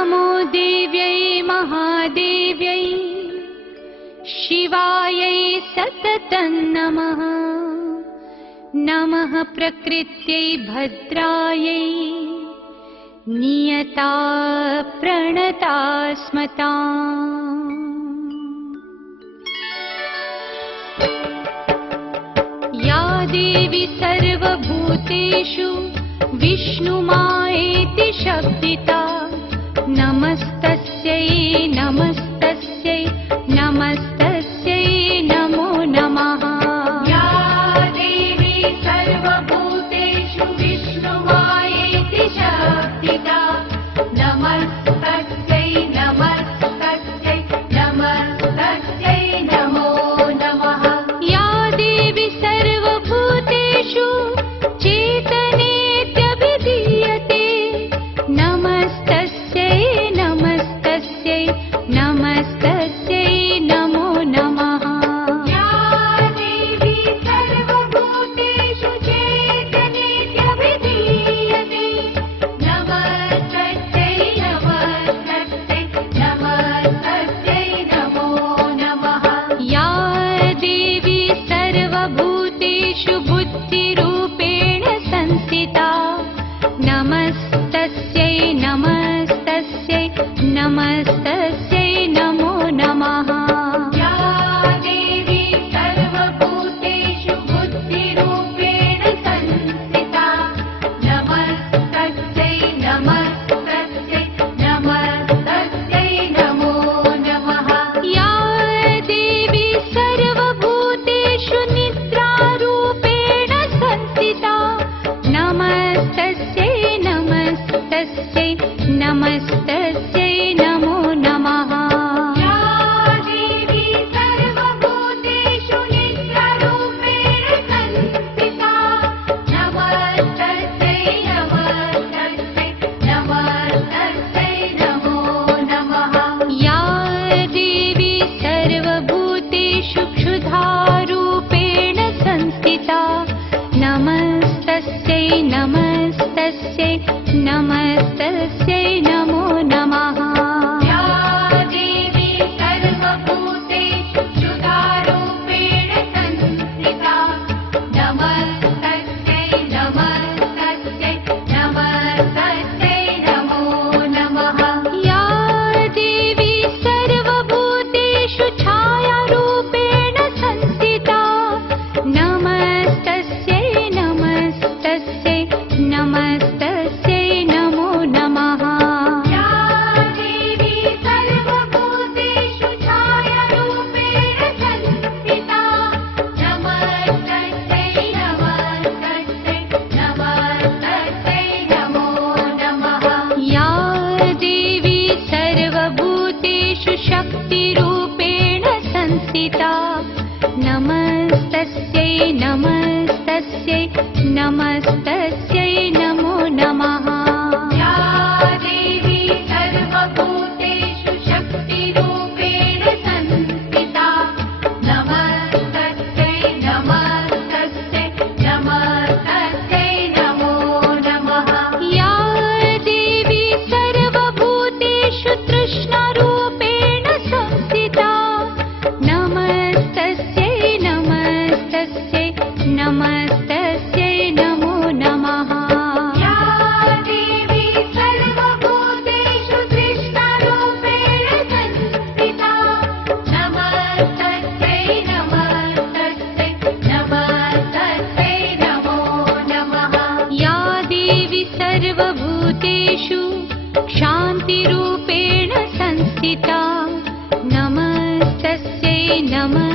नमो देव्यै महादेव्यै शिवायै सततं नमः। नमः प्रकृत्यै भद्रायै नियता प्रणता स्मताम्। या देवी सर्वभूतेषु विष्णुमायेति शब्दिता नमस्तस्यै नमस्तस्यै नमस्तस्यै नमो नमः। या देवी सर्वभूतेषु विष्णुमायेति शब्दिता नमस्तस्यै नमस्तस्यै नमस्तस्यै नमो नमः। या देवी सर्वभूतेषु चेतनेत्यभिधीयते नमस्तस्यै नमस्तस्यै नमस्तस्यै नमो नमः। या देवी सर्वभूतेषु चेतनेत्यभिधीयते नमस्तस्यै नमस्तस्यै नमस्तस्यै नमो नमः। या देवी सर्वभूतेषु बुद्धिरूपेण संस्थिता नमस्तस्यै नमस्तस्यै नमस्तस्यै नमो नमः। या देवी सर्वभूतेषु बुद्धिरूपेण संस्थिता नमस्तस्यै नमस्तस्यै नमस्तस्यै नमो नमः। या देवी सर्वभूतेषु निद्रारूपेण संस्थिता नमस्तस्यै नमस्तस्यै नमस्तस्यै नमो नमः। या देवी सर्वभूतेषु निद्रारूपेण संस्थिता नमस्तस्यै नमस्तस्यै नमस्तस्यै नमो नमः। या देवी सर्वभूतेषु क्षुधारूपेण संस्थिता नमस्तस्यै नमस्तस्यै नमस्तस्यै नमो नमः। या देवी सर्वभूतेषु क्षुधारूपेण संस्थिता नमस्तस्यै नमस्तस्यै नमस्तस्यै नमो नमः। या देवी सर्वभूतेषु छायारूपेण संस्थिता नमस्तस्यै नमस्तस्यै नमस्तस्यै नमो नमः। या देवी सर्वभूतेषु छायारूपेण संस्थिता नमस्तस्यै नमस्तस्यै नमस्तस्यै नमो नमः। या देवी सर्वभूतेषु शक्तिरूपेण संस्थिता नमस्तस्यै नमस्तस्यै नमस्तस्यै नमो नमः। या देवी सर्वभूतेषु शक्तिरूपेण संस्थिता नमस्तस्यै नमस्तस्यै नमस्तस्यै नमो नमः। या देवी सर्वभूतेषु तृष्णारूपेण संस्थिता नमस्तस्यै नमस्तस्यै नमस्तस्यै नमो नमः। या देवी सर्वभूतेषु तृष्णारूपेण संस्थिता नमस्तस्यै नमस्तस्यै नमस्तस्यै नमो नमः। या देवी सर्वभूतेषु क्षान्तिरूपेण संस्थिता नमस्तस्यै नमः